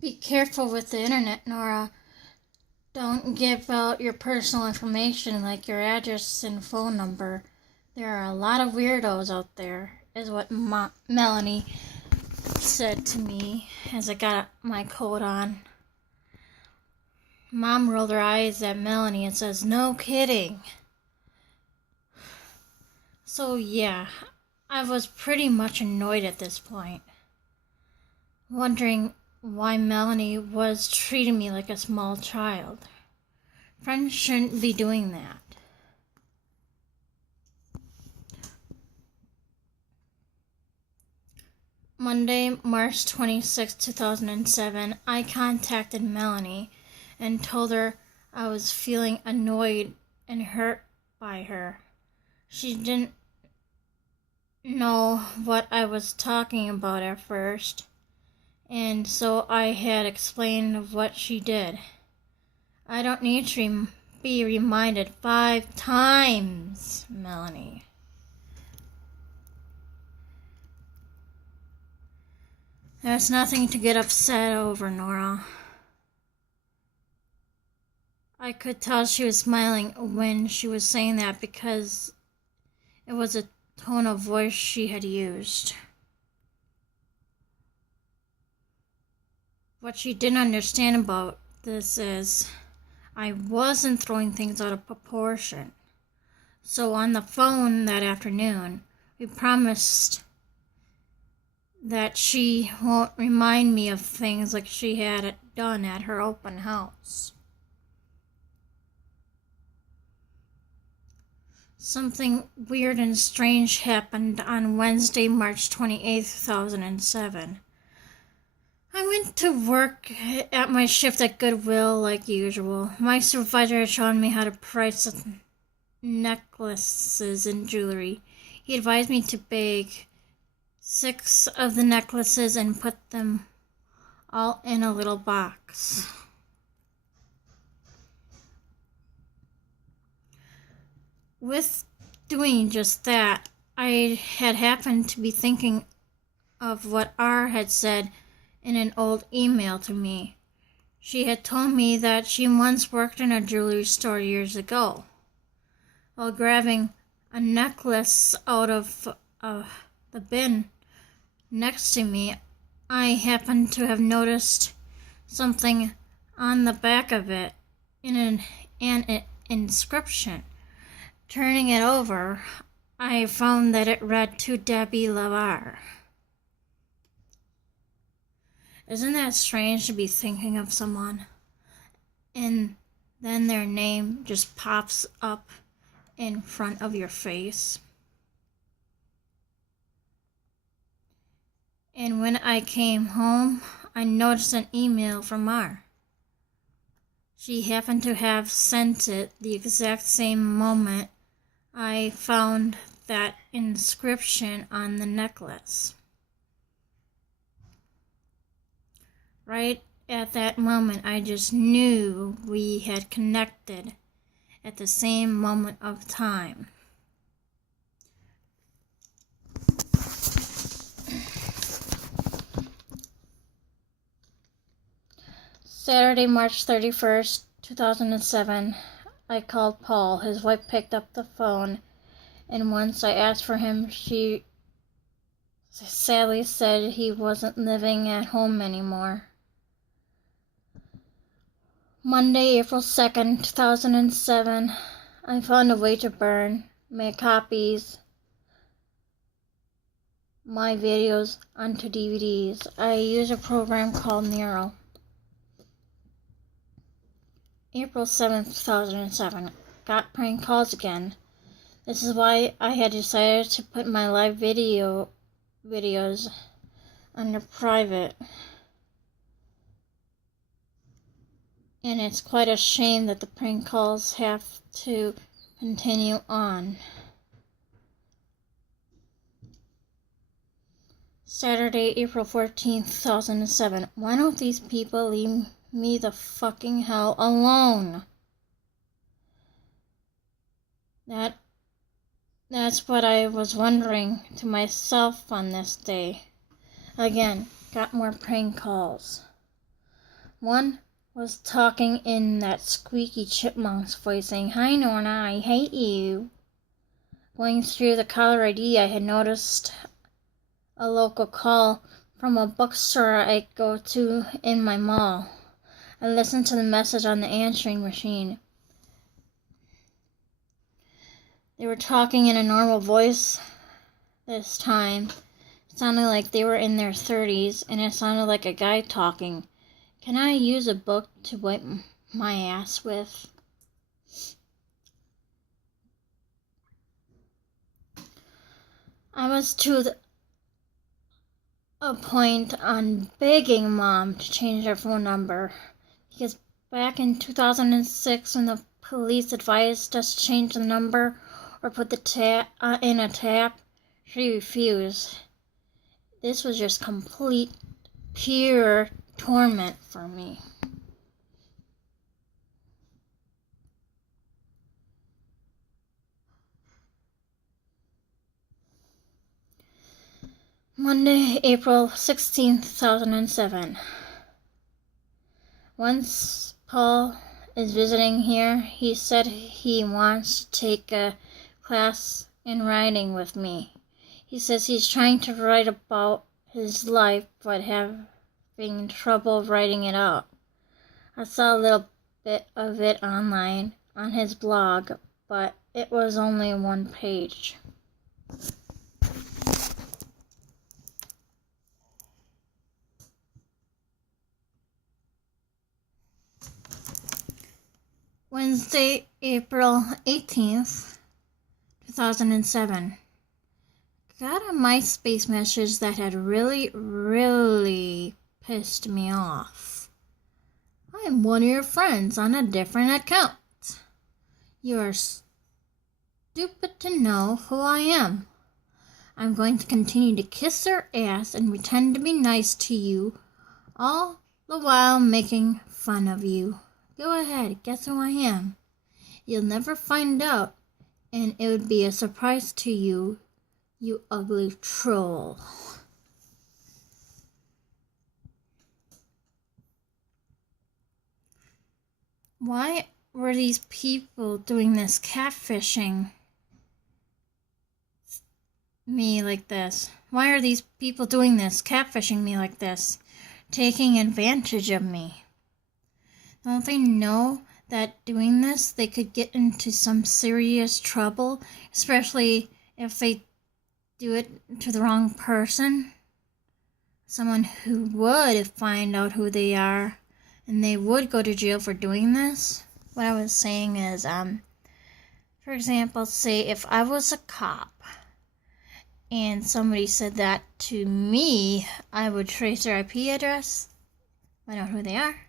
Be careful with the internet, Nora. Don't give out your personal information like your address and phone number. There are a lot of weirdos out there, is what Melanie said to me as I got my coat on. Mom rolled her eyes at Melanie and says, "No kidding." So yeah, I was pretty much annoyed at this point, wondering why Melanie was treating me like a small child. Friends shouldn't be doing that. Monday, March 26, 2007, I contacted Melanie and told her I was feeling annoyed and hurt by her. She didn't know what I was talking about at first, and so I had explained what she did. I don't need to be reminded 5 times, Melanie. There's nothing to get upset over, Nora. I could tell she was smiling when she was saying that because it was a tone of voice she had used. What she didn't understand about this is I wasn't throwing things out of proportion. So on the phone that afternoon, we promised that she won't remind me of things like she had done at her open house. Something weird and strange happened on Wednesday, March 28, 2007. I went to work at my shift at Goodwill like usual. My supervisor showed me how to price necklaces and jewelry. He advised me to bag 6 of the necklaces and put them all in a little box. With doing just that, I had happened to be thinking of what R had said in an old email to me. She had told me that she once worked in a jewelry store years ago. While grabbing a necklace out of the bin next to me, I happened to have noticed something on the back of it in an inscription. Turning it over, I found that it read, "To Debbie Lavar." Isn't that strange to be thinking of someone and then their name just pops up in front of your face? And when I came home, I noticed an email from Mar. She happened to have sent it the exact same moment I found that inscription on the necklace. Right at that moment, I just knew we had connected at the same moment of time. Saturday, March 31st, 2007, I called Paul. His wife picked up the phone, and once I asked for him, she sadly said he wasn't living at home anymore. Monday, April 2nd, 2007, I found a way to burn my copies, my videos onto DVDs. I use a program called Nero. April 7th, 2007, got prank calls again. This is why I had decided to put my live videos under private. And it's quite a shame that the prank calls have to continue on. Saturday, April 14th, 2007. Why don't these people leave me the fucking hell alone? That's what I was wondering to myself on this day. Again, got more prank calls. One was talking in that squeaky chipmunk's voice, saying, "Hi, Norna, I hate you." Going through the caller ID, I had noticed a local call from a bookstore I go to in my mall. I listened to the message on the answering machine. They were talking in a normal voice this time. It sounded like they were in their 30s, and it sounded like a guy talking. "Can I use a book to wipe my ass with?" I was to a point on begging Mom to change her phone number, because back in 2006, when the police advised us to change the number or put the tap in a tap, she refused. This was just complete, pure torment for me. Monday, April 16, 2007. Once Paul is visiting here, he said he wants to take a class in writing with me. He says he's trying to write about his life but having trouble writing it out. I saw a little bit of it online on his blog, but it was only one page. Wednesday, April 18th, 2007. Got a MySpace message that had really pissed me off. "I'm one of your friends on a different account. You are stupid to know who I am. I'm going to continue to kiss your ass and pretend to be nice to you, all the while making fun of you. Go ahead, guess who I am. You'll never find out, and it would be a surprise to you, you ugly troll." Why were these people doing this, catfishing me like this? Why are these people doing this, catfishing me like this, taking advantage of me? Don't they know that doing this, they could get into some serious trouble, especially if they do it to the wrong person? Someone who would find out who they are, and they would go to jail for doing this. What I was saying is, for example, say if I was a cop and somebody said that to me, I would trace their IP address, find out who they are,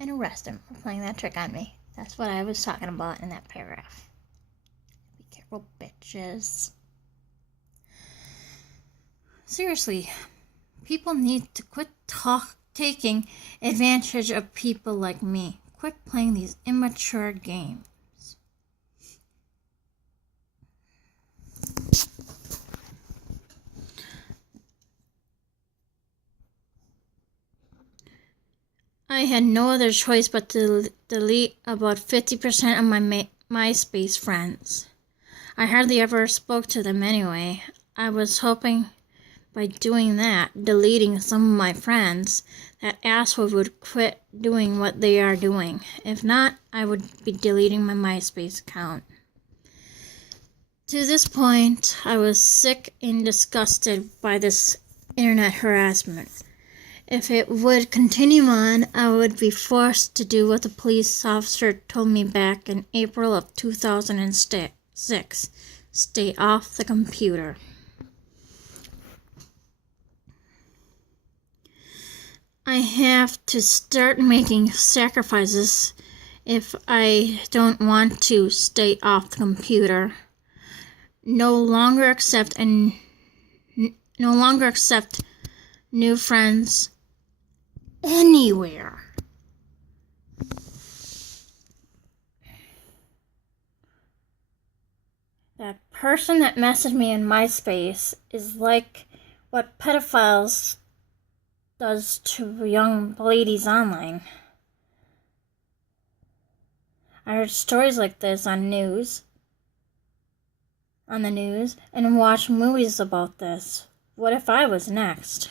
and arrest them for playing that trick on me. That's what I was talking about in that paragraph. Be careful, bitches. Seriously, people need to quit taking advantage of people like me. Quit playing these immature games. I had no other choice but to delete about 50% of my MySpace friends. I hardly ever spoke to them anyway. I was hoping by doing that, deleting some of my friends, that assholes would quit doing what they are doing. If not, I would be deleting my MySpace account. To this point, I was sick and disgusted by this internet harassment. If it would continue on, I would be forced to do what the police officer told me back in April of 2006. Stay off the computer. I have to start making sacrifices if I don't want to stay off the computer. No longer accept new friends anywhere. That person that messaged me in MySpace is like what pedophiles does to young ladies online. I heard stories like this on the news, and watched movies about this. What if I was next?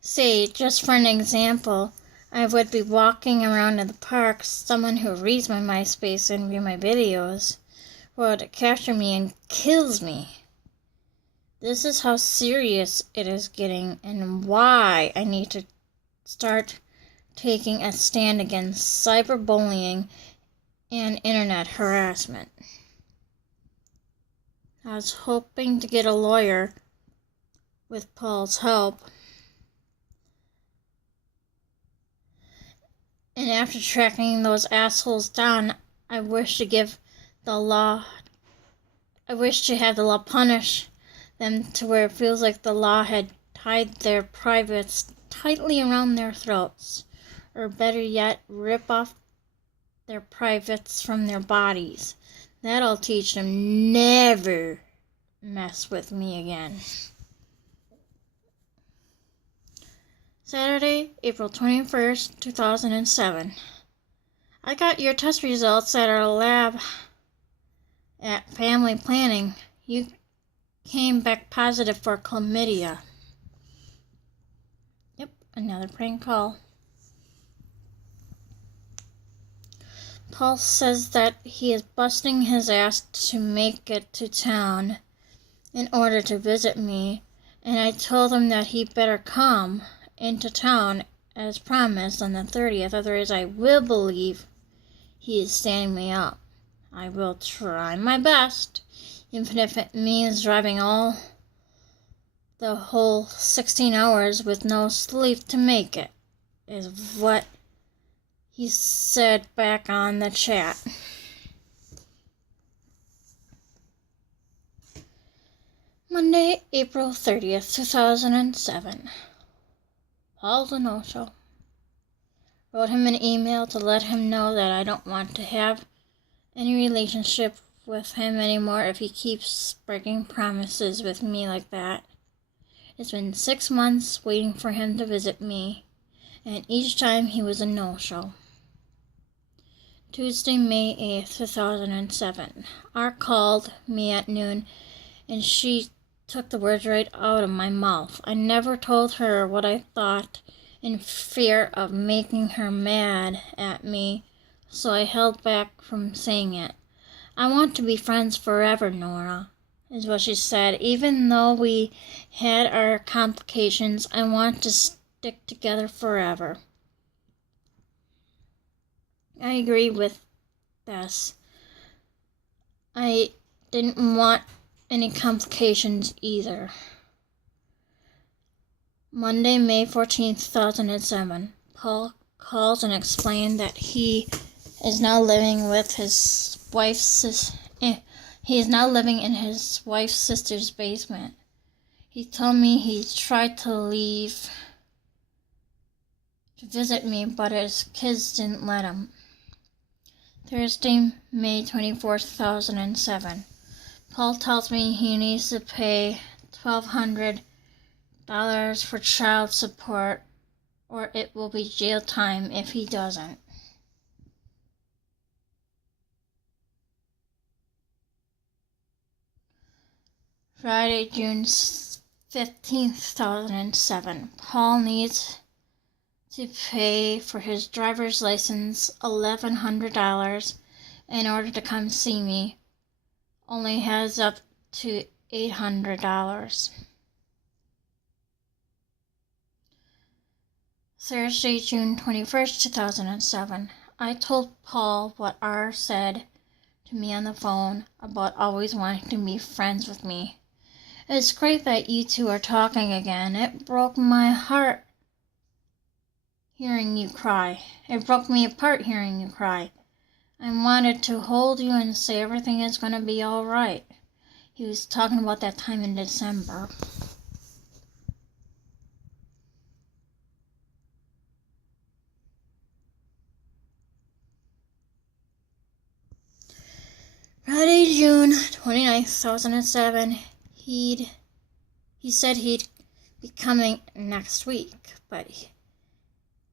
Say, just for an example, I would be walking around in the park. Someone who reads my MySpace and views my videos would capture me and kills me. This is how serious it is getting and why I need to start taking a stand against cyberbullying and internet harassment. I was hoping to get a lawyer with Paul's help. And after tracking those assholes down, I wish to have the law punish them to where it feels like the law had tied their privates tightly around their throats. Or better yet, rip off their privates from their bodies. That'll teach them never mess with me again. Saturday, April 21st, 2007. I got your test results at our lab at family planning. You came back positive for chlamydia. Yep, another prank call. Paul says that he is busting his ass to make it to town in order to visit me, and I told him that he better come into town as promised on the 30th, otherwise I will believe he is standing me up. I will try my best, even if it means driving the whole 16 hours with no sleep to make it, is what he said back on the chat. Monday, April 30th, 2007. Paul's a no-show. Wrote him an email to let him know that I don't want to have any relationship with him anymore if he keeps breaking promises with me like that. It's been 6 months waiting for him to visit me, and each time he was a no-show. Tuesday, May 8th, 2007. R called me at noon, and she took the words right out of my mouth. I never told her what I thought in fear of making her mad at me, so I held back from saying it. I want to be friends forever, Nora, is what she said. Even though we had our complications, I want to stick together forever. I agree with this. I didn't want any complications either. Monday, May 14th, 2007. Paul calls and explained that he is now living in his wife's sister's basement. He told me he tried to leave to visit me, but his kids didn't let him. Thursday, May 24th, 2007. Paul tells me he needs to pay $1,200 for child support, or it will be jail time if he doesn't. Friday, June 15th, 2007. Paul needs to pay for his driver's license $1,100 in order to come see me. Only has up to $800. Thursday, June 21st, 2007. I told Paul what R said to me on the phone about always wanting to be friends with me. It's great that you two are talking again. It broke my heart hearing you cry. It broke me apart hearing you cry. I wanted to hold you and say everything is going to be all right. He was talking about that time in December. Friday, June 29th, 2007. He'd He said he'd be coming next week, but he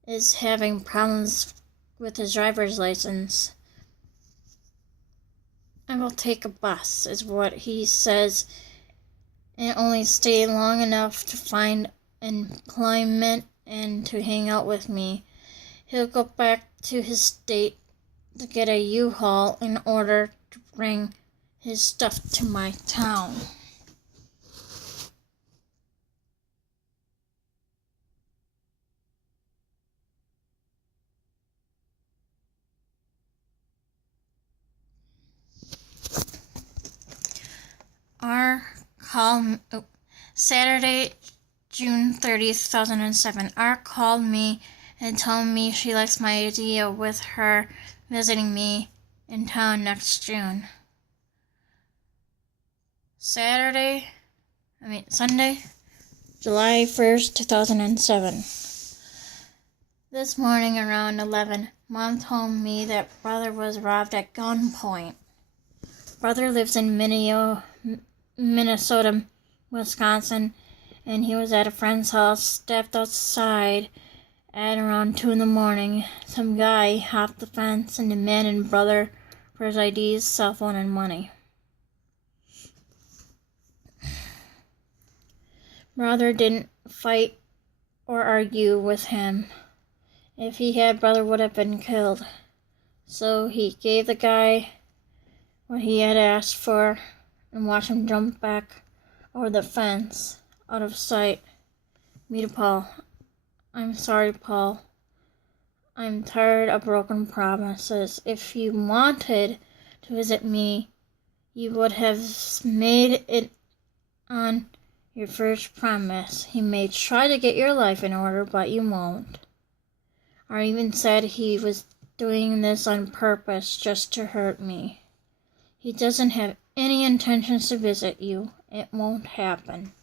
is having problems with his driver's license. I will take a bus, is what he says, and only stay long enough to find employment and to hang out with me. He'll go back to his state to get a U-Haul in order to bring his stuff to my town. Saturday, June 30th, 2007. R called me and told me she likes my idea with her visiting me in town next June. Sunday, July 1st, 2007. This morning around 11, Mom told me that brother was robbed at gunpoint. Brother lives in Minnesota, Wisconsin, and he was at a friend's house, stepped outside at around 2 in the morning. Some guy hopped the fence and demanded brother for his IDs, cell phone, and money. Brother didn't fight or argue with him. If he had, brother would have been killed. So he gave the guy what he had asked for and watched him jump back over the fence, out of sight. Me to Paul. I'm sorry, Paul. I'm tired of broken promises. If you wanted to visit me, you would have made it on your first promise. He may try to get your life in order, but you won't. Or even said he was doing this on purpose just to hurt me. He doesn't have any intentions to visit you. It won't happen.